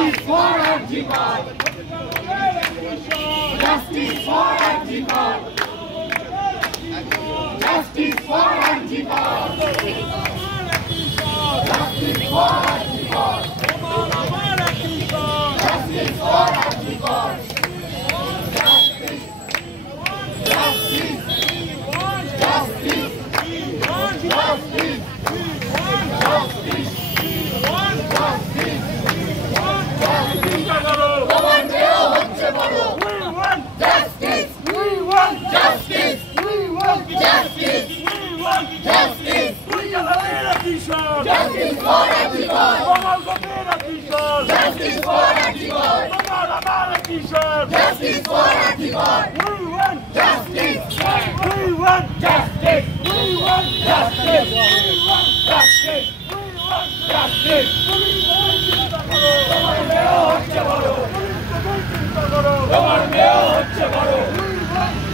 Justice for Arjikar. Justice for Arjikar. Justice for Arjikar. Justice for Arjikar. Justice for Arjikar. Justice. Justice. Justice. Justice. Justice for Arjikar. Justice for Arjikar. Justice for Arjikar. Justice. We want justice. We want justice. We want justice. We want justice. তোমার মেয়ে হচ্ছে বড়। তোমার মেয়ে হচ্ছে বড়।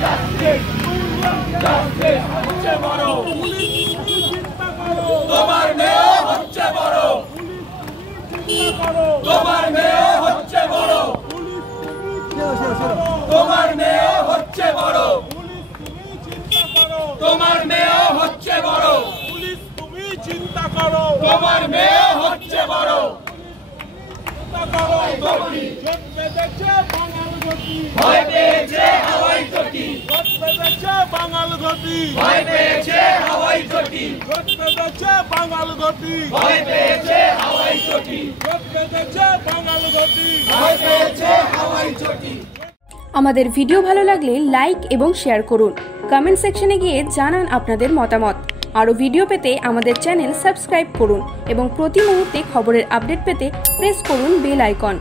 Justice. Justice হচ্ছে বড়। তোমার মেয়ে হচ্ছে বড়। তোমার মেয়ে হচ্ছে বড়। তোমার মেয়ে হচ্ছে বড়। তোমার মেয়ে হচ্ছে বড়। পুলিশ তুমি চিন্তা করো। তোমার মেয়ে হচ্ছে বড়। ভয় পেয়েছে হাওয়াই চটি। বাঙাল ঘটি। ভয় পেয়েছে হাওয়াই চটি। বাঙাল ঘটি। ভয় পেয়েছে হাওয়াই চটি। বাঙাল ঘটি। ভয় পেয়েছে হাওয়াই চটি। আমাদের ভিডিও ভালো লাগলে লাইক এবং শেয়ার করুন। কমেন্ট সেকশনে গিয়ে জানান আপনাদের মতামত। আরও ভিডিও পেতে আমাদের চ্যানেল সাবস্ক্রাইব করুন এবং প্রতি মুহূর্তে খবরের আপডেট পেতে প্রেস করুন বেল আইকন।